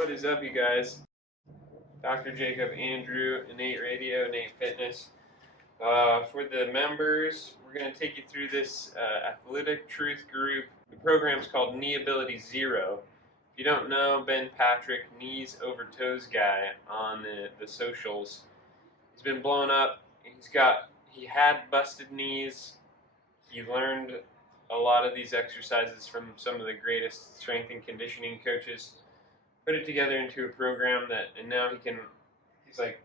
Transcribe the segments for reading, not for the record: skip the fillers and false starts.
What is up, you guys? Dr. Jacob, Andrew, Innate Radio, Innate Fitness. For the members, we're going to take you through this athletic truth group. The program's called Knee Ability Zero. If you don't know Ben Patrick, knees over toes guy on the socials, he's been blown up. He had busted knees. He learned a lot of these exercises from some of the greatest strength and conditioning coaches. Put it together into a program and now he's like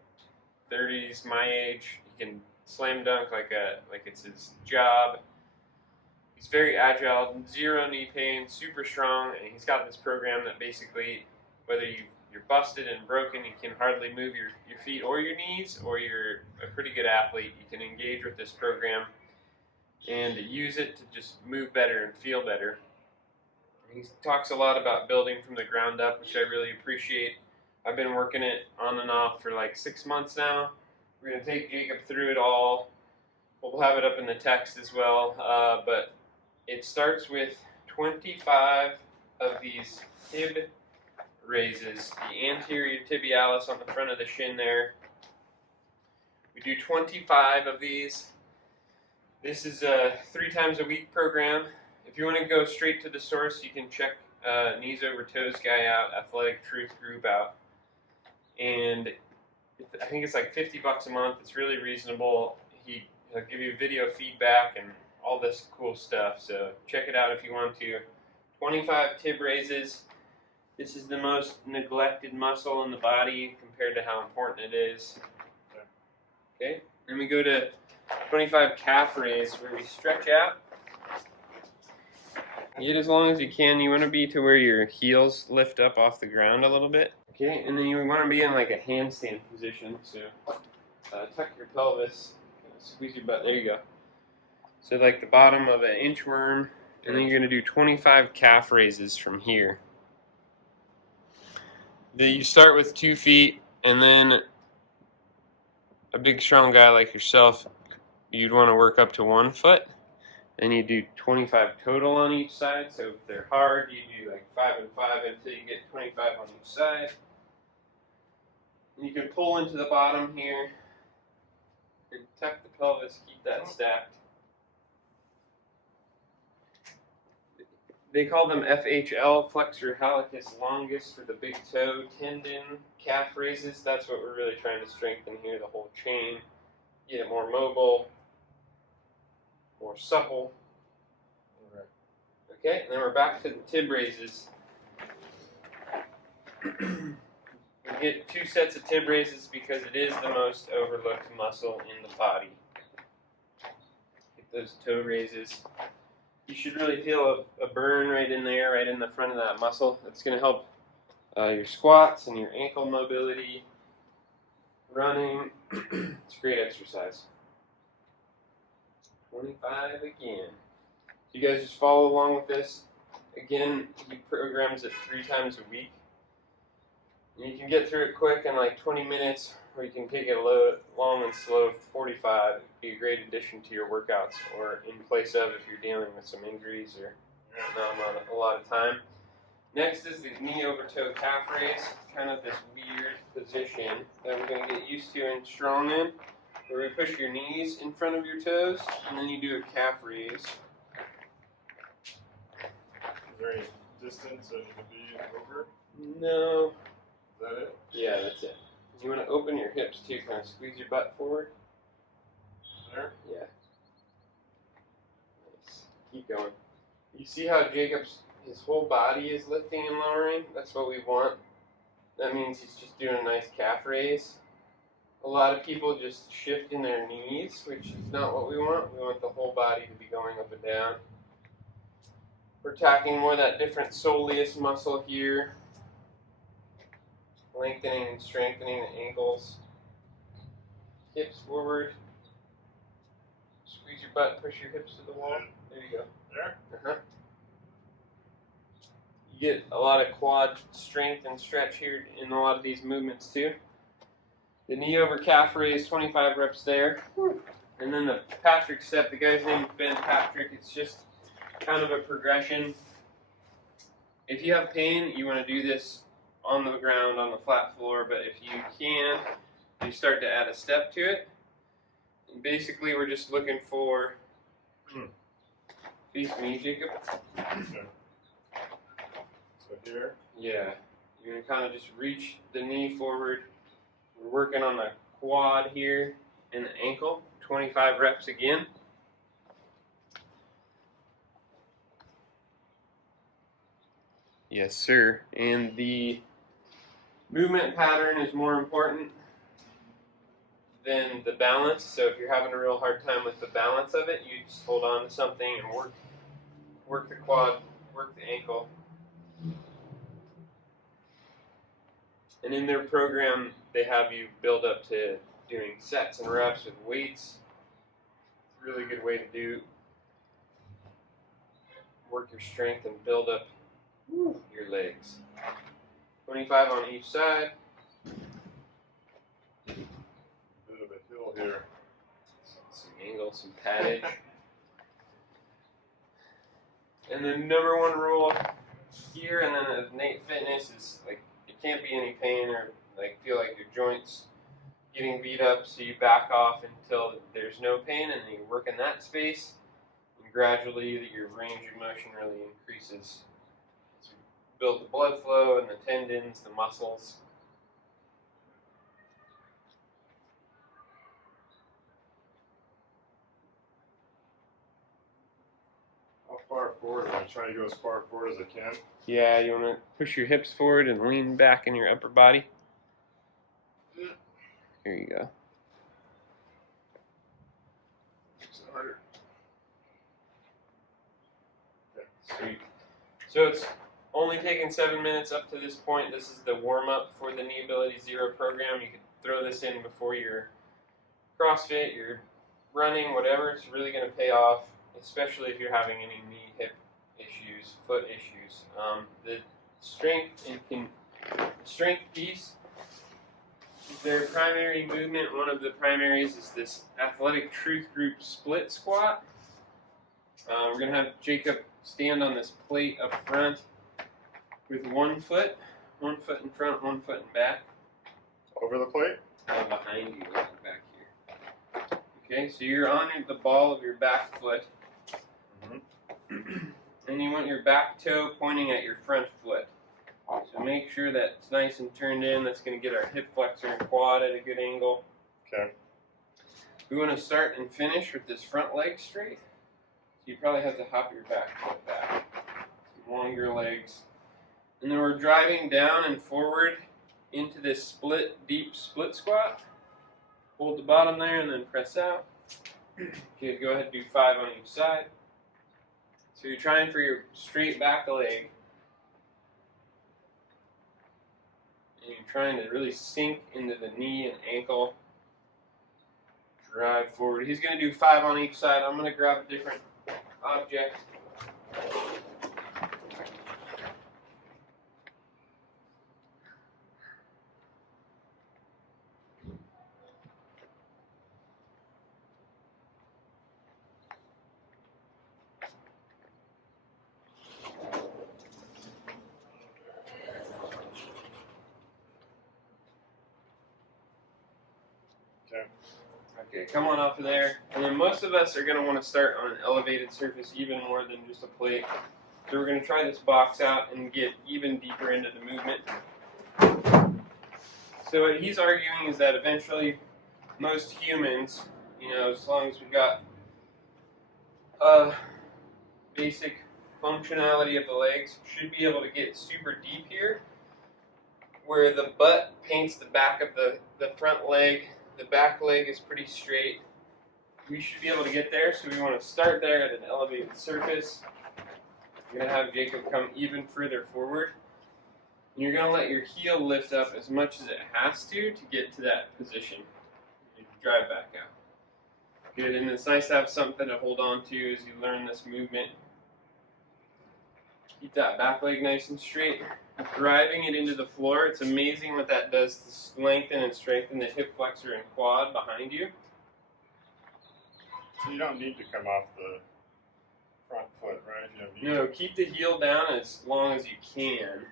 30s, my age. He can slam dunk like it's his job. He's very agile, zero knee pain, super strong, and he's got this program that basically, whether you're busted and broken, you can hardly move your feet or your knees, or you're a pretty good athlete, you can engage with this program and use it to just move better and feel better. He talks a lot about building from the ground up, which I really appreciate. I've been working it on and off for like 6 months now. We're going to take Jacob through it all. We'll have it up in the text as well. But it starts with 25 of these tib raises, the anterior tibialis on the front of the shin there. We do 25 of these. This is a 3 times a week program. If you want to go straight to the source, you can check Knees Over Toes guy out, Athletic Truth group out. And I think it's like $50 a month. It's really reasonable. He'll give you video feedback and all this cool stuff. So check it out if you want to. 25 tib raises. This is the most neglected muscle in the body compared to how important it is. Okay, then we go to 25 calf raise, where we stretch out. Get as long as you can. You want to be to where your heels lift up off the ground a little bit. Okay, and then you want to be in like a handstand position. So tuck your pelvis, squeeze your butt. There you go. So like the bottom of an inchworm, and then you're going to do 25 calf raises from here. Then you start with 2 feet, and then a big strong guy like yourself, you'd want to work up to 1 foot. Then you do 25 total on each side. So if they're hard, you do like 5 and 5 until you get 25 on each side. And you can pull into the bottom here and tuck the pelvis, keep that stacked. They call them FHL, flexor hallucis longus, for the big toe tendon calf raises. That's what we're really trying to strengthen here, the whole chain. Get it more mobile, more supple. Okay, and then we're back to the tib raises. We get 2 sets of tib raises because it is the most overlooked muscle in the body. Get those toe raises. You should really feel a burn right in there, right in the front of that muscle. That's going to help your squats and your ankle mobility, running. It's a great exercise. 25 again. So you guys just follow along with this. Again, he programs it 3 times a week. And you can get through it quick in like 20 minutes, or you can take it long and slow, 45. It would be a great addition to your workouts, or in place of if you're dealing with some injuries or not a lot of time. Next is the knee over toe calf raise, kind of this weird position that we're going to get used to and strong in, where we push your knees in front of your toes, and then you do a calf raise. Is there any distance that need to be over? No. Is that it? Yeah, that's it. You want to open your hips too, kind of squeeze your butt forward. There? Yeah. Nice. Keep going. You see how his whole body is lifting and lowering? That's what we want. That means he's just doing a nice calf raise. A lot of people just shift in their knees, which is not what we want. We want the whole body to be going up and down. We're attacking more of that different soleus muscle here. Lengthening and strengthening the ankles. Hips forward. Squeeze your butt, push your hips to the wall. There you go. There? Uh-huh. You get a lot of quad strength and stretch here in a lot of these movements too. The knee over calf raise, 25 reps there. And then the Patrick step, the guy's name is Ben Patrick. It's just kind of a progression. If you have pain, you want to do this on the ground, on the flat floor, but if you can, you start to add a step to it. And basically, we're just looking for, face me, Jacob. Okay. So here. Yeah, you're gonna kind of just reach the knee forward. We're working on the quad here and the ankle. 25 reps again. Yes, sir. And the movement pattern is more important than the balance. So if you're having a real hard time with the balance of it, you just hold on to something and work the quad, work the ankle. And in their program, they have you build up to doing sets and reps with weights. It's a really good way to work your strength and build up your legs. 25 on each side. Bit of a hill here. Some angle, some paddage. And the number one rule here and then at Innate Fitness is like it can't be any pain or like feel like your joints getting beat up, so you back off until there's no pain and then you work in that space and gradually your range of motion really increases. So build the blood flow and the tendons, the muscles. How far forward? I'm trying to go as far forward as I can. Yeah, you want to push your hips forward and lean back in your upper body. There you go. Makes it harder. Okay. Sweet. So it's only taken 7 minutes up to this point. This is the warm-up for the Knee Ability Zero program. You can throw this in before your CrossFit, your running, whatever. It's really going to pay off, especially if you're having any knee, hip issues, foot issues. The strength piece is their primary movement. One of the primaries is this Athletic Truth Group split squat. We're going to have Jacob stand on this plate up front with one foot in front, one foot in back. Over the plate? Behind you, back here. Okay, so you're on the ball of your back foot. And you want your back toe pointing at your front foot. So make sure that it's nice and turned in. That's going to get our hip flexor and quad at a good angle. Okay. We want to start and finish with this front leg straight. So you probably have to hop your back foot back. Some longer legs. And then we're driving down and forward into this deep split squat. Hold the bottom there and then press out. Okay, go ahead and do 5 on each side. So you're trying for your straight back leg. And you're trying to really sink into the knee and ankle. Drive forward. He's going to do 5 on each side. I'm going to grab a different object. Okay, come on off of there. And then most of us are going to want to start on an elevated surface even more than just a plate. So we're going to try this box out and get even deeper into the movement. So what he's arguing is that eventually most humans, as long as we've got basic functionality of the legs, should be able to get super deep here, where the butt paints the back of the front leg. The back leg is pretty straight. We should be able to get there, so we want to start there at an elevated surface. You're going to have Jacob come even further forward. And you're going to let your heel lift up as much as it has to get to that position. You drive back out. Good, and it's nice to have something to hold on to as you learn this movement. Keep that back leg nice and straight. Driving it into the floor, it's amazing what that does to lengthen and strengthen the hip flexor and quad behind you. So you don't need to come off the front foot, right? You don't need No, keep the heel down as long as you can.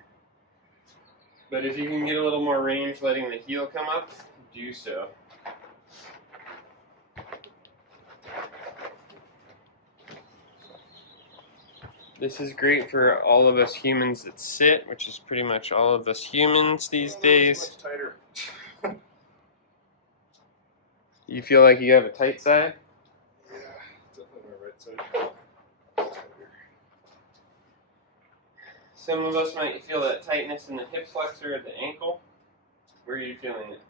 But if you can get a little more range letting the heel come up, do so. This is great for all of us humans that sit, which is pretty much all of us humans these days. Much tighter. You feel like you have a tight side? Yeah, definitely my right side. Tighter. Some of us might feel that tightness in the hip flexor or the ankle. Where are you feeling it?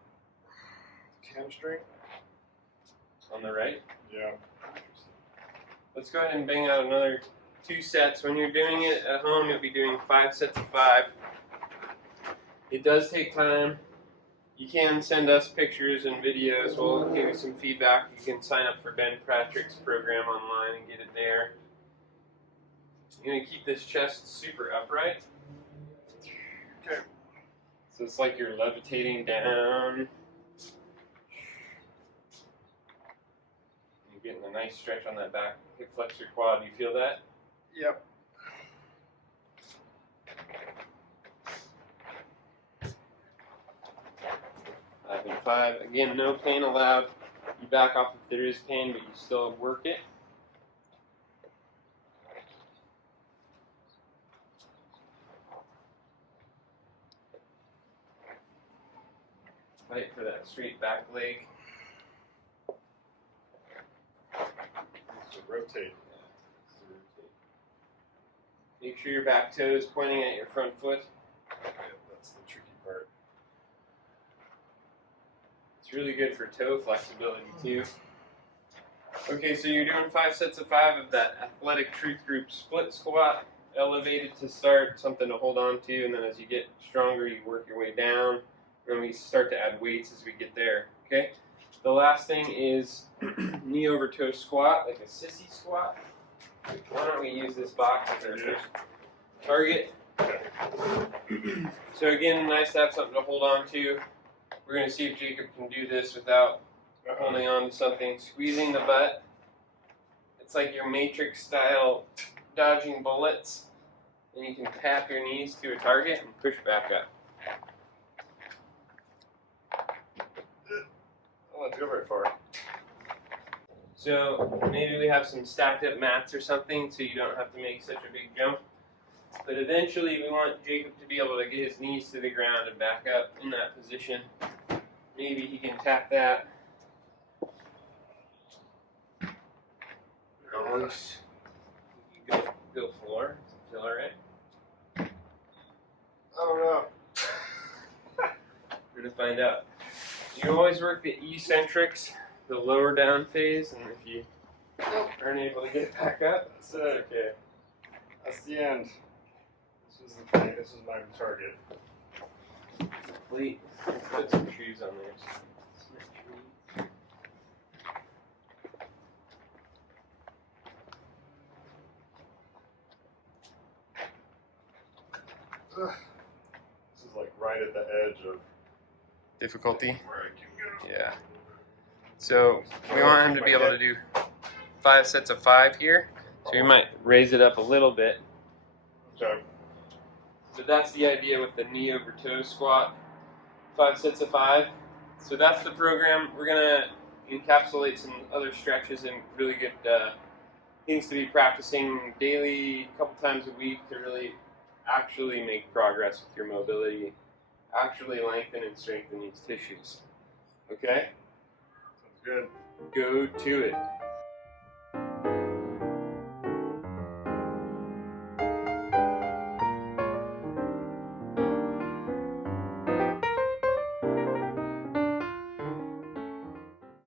Hamstring? On the right? Yeah. Let's go ahead and bang out another 2 sets. When you're doing it at home, you'll be doing 5 sets of 5. It does take time. You can send us pictures and videos. We'll give you some feedback. You can sign up for Ben Patrick's program online and get it there. You're going to keep this chest super upright. Okay. So it's like you're levitating down. You're getting a nice stretch on that back hip flexor quad. You feel that? Yep. Five and 5. Again, no pain allowed. You back off if there is pain, but you still work it. Fight for that straight back leg. So rotate. Make sure your back toe is pointing at your front foot. Yeah, that's the tricky part. It's really good for toe flexibility too. Okay, so you're doing 5 sets of 5 of that athletic truth group split squat. Elevated to start, something to hold on to, and then as you get stronger, you work your way down. And then we start to add weights as we get there. Okay? The last thing is knee over toe squat, like a sissy squat. Why don't we use this box as our first target? So again, nice to have something to hold on to. We're going to see if Jacob can do this without holding on to something. Squeezing the butt. It's like your Matrix style dodging bullets. And you can tap your knees to a target and push back up. Oh, let's go very far. So maybe we have some stacked up mats or something so you don't have to make such a big jump. But eventually we want Jacob to be able to get his knees to the ground and back up in that position. Maybe he can tap that. Nice. Go floor. Does it feel alright? I don't know. We're going to find out. You always work the eccentrics, the lower down phase, and if you aren't able to get back up, That's it. okay. That's the end. This is the thing. This is my target. Complete. Let's put some shoes on there. Ugh. This is like right at the edge of Difficulty? where I can go. Yeah. So we want him to be able to do 5 sets of 5 here. So you might raise it up a little bit. Okay. But that's the idea with the knee over toe squat. 5 sets of 5. So that's the program. We're going to encapsulate some other stretches and really good things to be practicing daily, a couple times a week to really actually make progress with your mobility, actually lengthen and strengthen these tissues. Okay? Sounds good. Go to it.